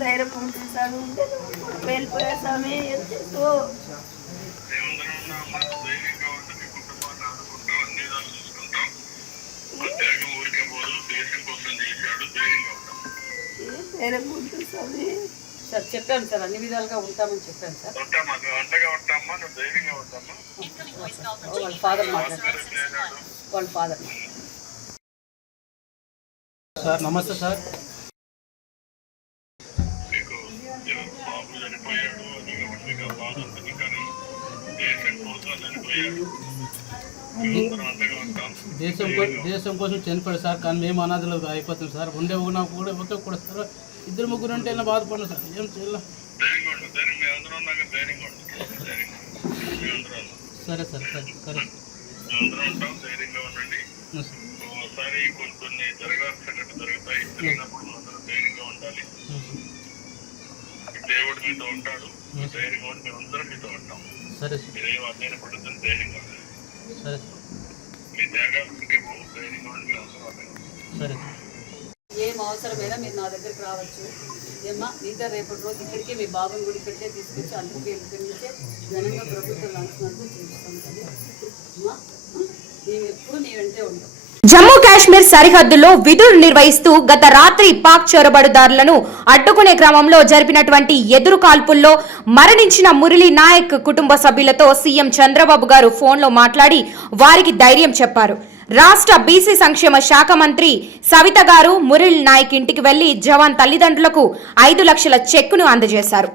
ధైర్యం ఉంటుంది సార్. ఉంటే వెళ్ళిపోయా స్వామి ఎంతో ధైర్యం ఉంటుంది స్వామి. సార్ చెప్పాను సార్, అన్ని విధాలుగా ఉంటామని చెప్పాను సార్. వాళ్ళ ఫాదర్ మాట్లాడారు. వాళ్ళ ఫాదర్ సార్ నమస్తే సార్. దేశం కోసం చనిపోయాడు సార్. కానీ మేము అనాథలు అయిపోతాం సార్. ఉండే కూడా సార్ ఇద్దరు ముగ్గురు ఉంటే బాధపడినా సార్. ఏం చేయాలి? సరే సార్ సరే సరే ఒకసారి కొన్ని జరగాల్సినట్టు జరుగుతాయి. జరిగినప్పుడు అందరూ ధైర్యంగా ఉండాలి. దేవుడు మీతో ఉంటాడు. ధైర్యంగా ఉండి మేము అందరం మీతో ఉంటాం. సరే మీరేం అన్యాయం పడుతుంది ధైర్యంగా ఉండాలి. సరే మీ త్యాగాలకి ధైర్యంగా ఉండి మేము అవసరం. సరే ఏం అవసరమైనా మీరు నా దగ్గరికి రావచ్చు. ఏమ్మా మిగతా రేపటి రోజు ఇక్కడికే మీ బాబుని కూడా ఇక్కడికే తీసుకొచ్చి అందుకే ఇక్కడి నుంచే ఘనంగా ప్రభుత్వం లాంఛనాలతో చేస్తాం కదా. అమ్మా మేము ఎప్పుడు నీ వెంటే ఉంటాం. జమ్మూ కాశ్మీర్ సరిహద్దుల్లో విధులు నిర్వహిస్తూ గత రాత్రి పాక్ చొరబడుదారులను అడ్డుకునే క్రమంలో జరిపినటువంటి ఎదురు కాల్పుల్లో మరణించిన మురళీ నాయక్ కుటుంబ సభ్యులతో సీఎం చంద్రబాబు గారు ఫోన్లో మాట్లాడి వారికి ధైర్యం చెప్పారు. రాష్ట్ర బీసీ సంక్షేమ శాఖ మంత్రి సవిత గారు మురళీ నాయక్ ఇంటికి వెళ్లి జవాన్ తల్లిదండ్రులకు 5 లక్షల చెక్కును అందజేశారు.